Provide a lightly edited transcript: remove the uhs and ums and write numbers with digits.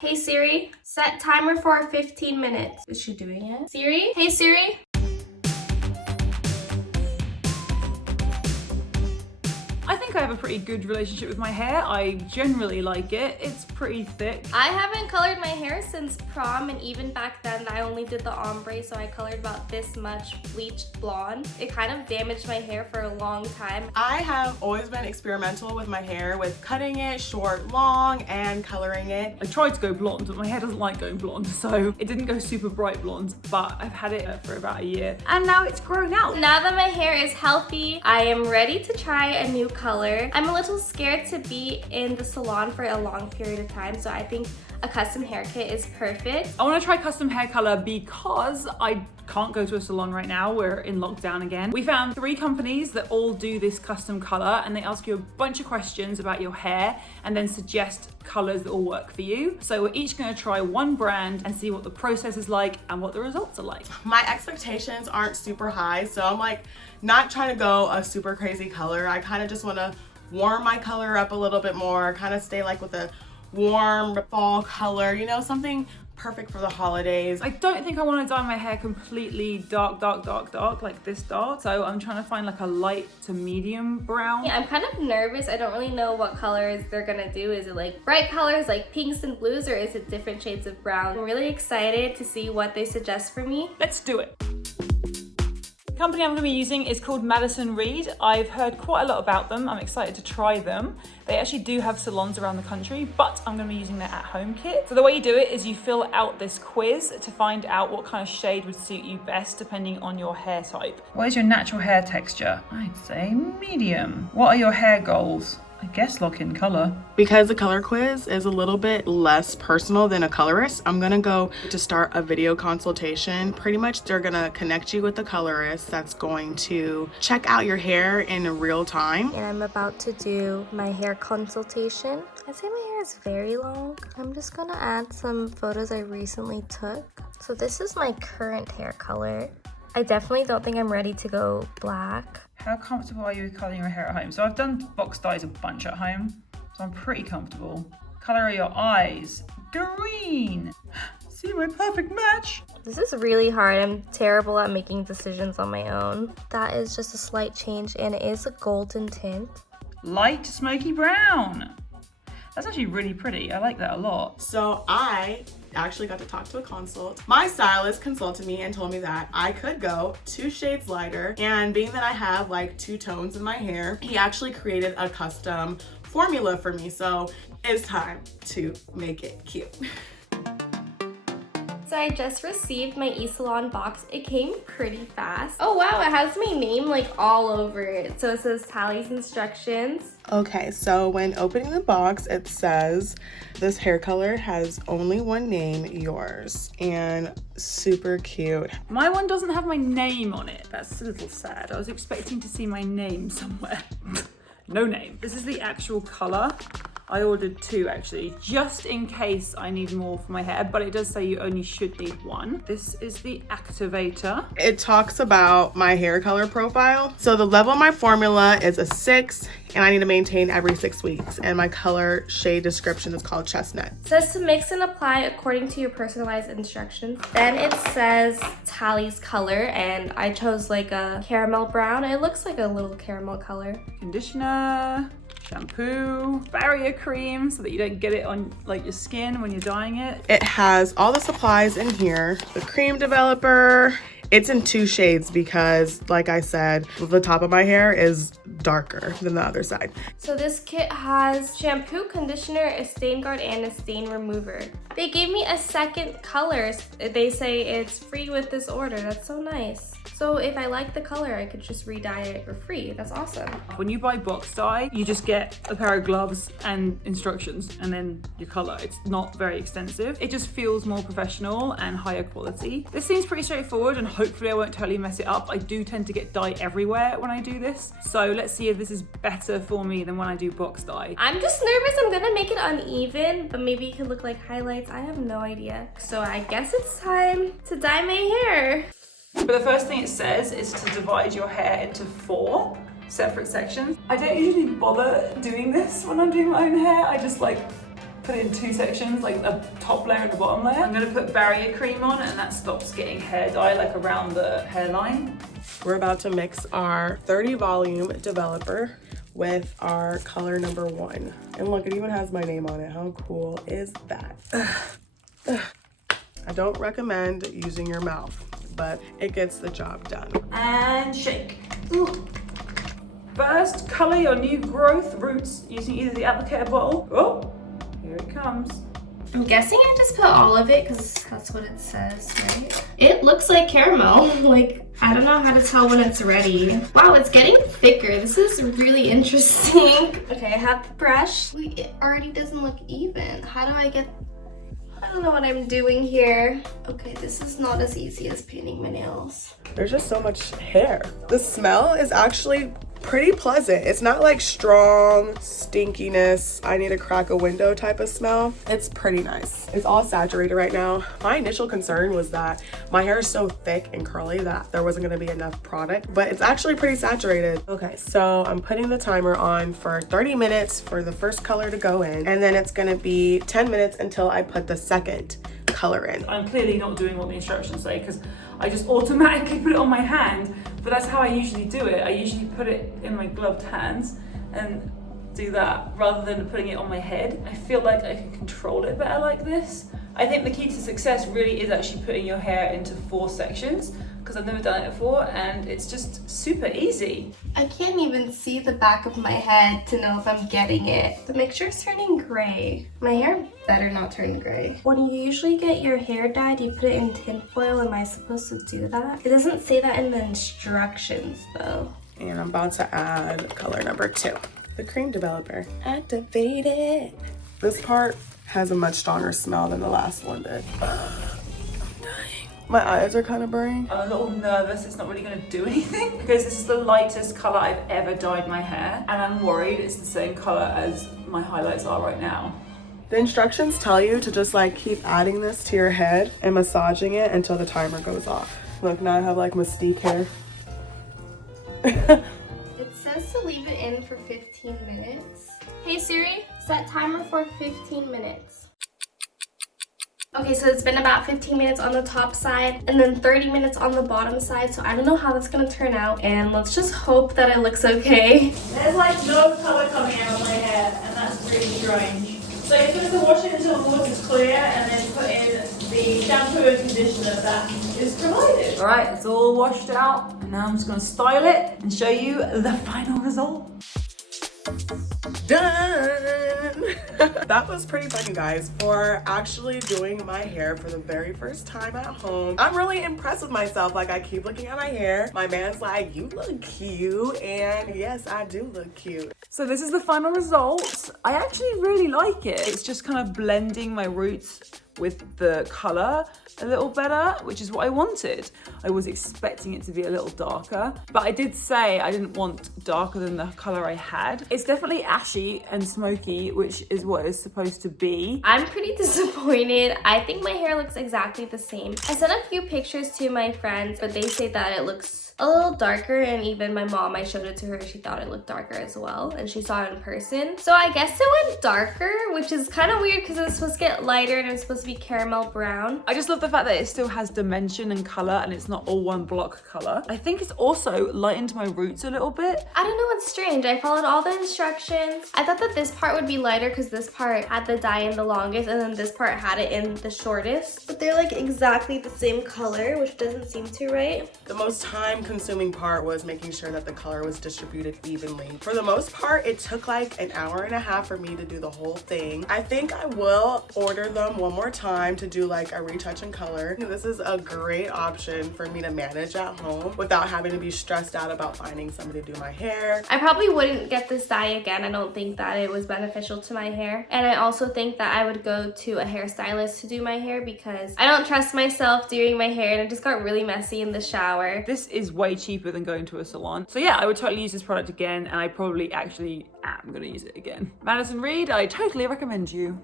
Hey Siri, set timer for 15 minutes. Is she doing it? Siri? Hey Siri? I think I have a pretty good relationship with my hair. I generally like it. It's pretty thick. I haven't colored my hair since prom, and even back then I only did the ombre, so I colored about this much bleached blonde. It kind of damaged my hair for a long time. I have always been experimental with my hair, with cutting it short, long, and coloring it. I tried to go blonde, but my hair doesn't like going blonde, so it didn't go super bright blonde, but I've had it for about a year, and now it's grown out. Now that my hair is healthy, I am ready to try a new color. I'm a little scared to be in the salon for a long period of time, so I think a custom hair kit is perfect. I want to try custom hair color because I can't go to a salon right now. We're in lockdown again. We found 3 companies that all do this custom color, and they ask you a bunch of questions about your hair and then suggest colors that will work for you. So we're each going to try one brand and see what the process is like and what the results are like. My expectations aren't super high, so I'm like not trying to go a super crazy color. I kind of just want to warm my color up a little bit more, kind of stay like with a warm fall color, you know, something perfect for the holidays. I don't think I want to dye my hair completely dark like this dark, so I'm trying to find like a light to medium brown. Yeah, I'm kind of nervous. I don't really know what colors they're gonna do. Is it like bright colors like pinks and blues, or is it different shades of brown? I'm really excited to see what they suggest for me. Let's do it. The company I'm going to be using is called Madison Reed. I've heard quite a lot about them. I'm excited to try them. They actually do have salons around the country, but I'm going to be using their at-home kit. So the way you do it is you fill out this quiz to find out what kind of shade would suit you best depending on your hair type. What is your natural hair texture? I'd say medium. What are your hair goals? I guess lock in color. Because the color quiz is a little bit less personal than a colorist, I'm gonna go to start a video consultation. Pretty much they're gonna connect you with the colorist that's going to check out your hair in real time. And I'm about to do my hair consultation. I'd say my hair is very long. I'm just gonna add some photos I recently took. So this is my current hair color. I definitely don't think I'm ready to go black. How comfortable are you with coloring your hair at home? So I've done box dyes a bunch at home, so I'm pretty comfortable. Color of your eyes, green. See, my perfect match. This is really hard. I'm terrible at making decisions on my own. That is just a slight change, and it is a golden tint. Light smoky brown. That's actually really pretty. I like that a lot. So I actually got to talk to a consult. My stylist consulted me and told me that I could go 2 shades lighter, and being that I have like 2 tones in my hair, he actually created a custom formula for me. So it's time to make it cute. So I just received my eSalon box. It came pretty fast. Oh wow, it has my name like all over it. So it says Tally's instructions. Okay, so when opening the box, it says this hair color has only one name, yours, and super cute. My one doesn't have my name on it. That's a little sad. I was expecting to see my name somewhere. No name. This is the actual color. I ordered 2 actually, just in case I need more for my hair, but it does say you only should need 1. This is the activator. It talks about my hair color profile. So the level of my formula is a 6, and I need to maintain every 6 weeks. And my color shade description is called chestnut. It says to mix and apply according to your personalized instructions. Then it says Tally's color, and I chose like a caramel brown. It looks like a little caramel color. Conditioner, shampoo, barrier cream so that you don't get it on like your skin when you're dyeing it. It has all the supplies in here. The cream developer. It's in 2 shades because, like I said, the top of my hair is darker than the other side. So this kit has shampoo, conditioner, a stain guard, and a stain remover. They gave me a second color. They say it's free with this order. That's so nice. So if I like the color, I could just re-dye it for free. That's awesome. When you buy box dye, you just get a pair of gloves and instructions and then your color. It's not very extensive. It just feels more professional and higher quality. This seems pretty straightforward, and hopefully I won't totally mess it up. I do tend to get dye everywhere when I do this. So let's see if this is better for me than when I do box dye. I'm just nervous I'm gonna make it uneven, but maybe it could look like highlights. I have no idea. So I guess it's time to dye my hair. But the first thing it says is to divide your hair into 4 separate sections. I don't usually bother doing this when I'm doing my own hair. I just like put it in two sections, like a top layer and a bottom layer. I'm gonna put barrier cream on, and that stops getting hair dye like around the hairline. We're about to mix our 30 volume developer with our color number 1. And look, it even has my name on it. How cool is that? I don't recommend using your mouth, but it gets the job done. And shake. Ooh. First, color your new growth roots using either the applicator bottle. Oh, here it comes. I'm guessing I just put all of it because that's what it says, right? It looks like caramel. Like, I don't know how to tell when it's ready. Wow, it's getting thicker. This is really interesting. Okay, I have the brush. Wait, it already doesn't look even. How do I get... I don't know what I'm doing here. Okay, this is not as easy as painting my nails. There's just so much hair. The smell is actually pretty pleasant. It's not like strong stinkiness, I need to crack a window type of smell. It's pretty nice. It's all saturated right now. My initial concern was that my hair is so thick and curly that there wasn't gonna be enough product, but it's actually pretty saturated. Okay, so I'm putting the timer on for 30 minutes for the first color to go in, and then it's gonna be 10 minutes until I put the second color in. I'm clearly not doing what the instructions say because I just automatically put it on my hand, but that's how I usually do it. I usually put it in my gloved hands and do that rather than putting it on my head. I feel like I can control it better like this. I think the key to success really is actually putting your hair into 4 sections because I've never done it before and it's just super easy. I can't even see the back of my head to know if I'm getting it. The mixture's turning gray. My hair better not turn gray. When you usually get your hair dyed, you put it in tinfoil. Am I supposed to do that? It doesn't say that in the instructions though. And I'm about to add color number 2. The cream developer. Activated. This part has a much stronger smell than the last one did. My eyes are kind of burning. I'm a little nervous it's not really going to do anything because this is the lightest colour I've ever dyed my hair and I'm worried it's the same colour as my highlights are right now. The instructions tell you to just like keep adding this to your head and massaging it until the timer goes off. Look, now I have like mystique hair. It says to leave it in for 15 minutes. Hey Siri, set timer for 15 minutes. Okay, so it's been about 15 minutes on the top side and then 30 minutes on the bottom side, so I don't know how that's gonna turn out, and let's just hope that it looks okay. There's like no colour coming out of my hair and that's really strange. So you're supposed to wash it until the water's clear and then put in the shampoo and conditioner that is provided. Alright, it's all washed out and now I'm just going to style it and show you the final result. Done! That was pretty fun, you guys, for actually doing my hair for the very first time at home. I'm really impressed with myself. Like, I keep looking at my hair. My man's like, you look cute. And yes, I do look cute. So this is the final result. I actually really like it. It's just kind of blending my roots with the color a little better, which is what I wanted. I was expecting it to be a little darker, but I did say I didn't want darker than the color I had. It's definitely ashy and smoky, which is what it's supposed to be. I'm pretty disappointed. I think my hair looks exactly the same. I sent a few pictures to my friends, but they say that it looks a little darker, and even my mom, I showed it to her, she thought it looked darker as well, and she saw it in person. So I guess it went darker, which is kind of weird because it's supposed to get lighter and it's supposed to be caramel brown. I just love the fact that it still has dimension and color and it's not all one block color. I think it's also lightened my roots a little bit. I don't know, what's strange. I followed all the instructions. I thought that this part would be lighter because this part had the dye in the longest and then this part had it in the shortest. But they're like exactly the same color, which doesn't seem too right. The most time-consuming part was making sure that the color was distributed evenly. For the most part, it took like an hour and a half for me to do the whole thing. I think I will order them one more time to do like a retouch in color. This is a great option for me to manage at home without having to be stressed out about finding somebody to do my hair. I probably wouldn't get this dye again. I don't think that it was beneficial to my hair. And I also think that I would go to a hairstylist to do my hair because I don't trust myself doing my hair and it just got really messy in the shower. This is way cheaper than going to a salon. So yeah, I would totally use this product again and I probably actually am gonna use it again. Madison Reed, I totally recommend you.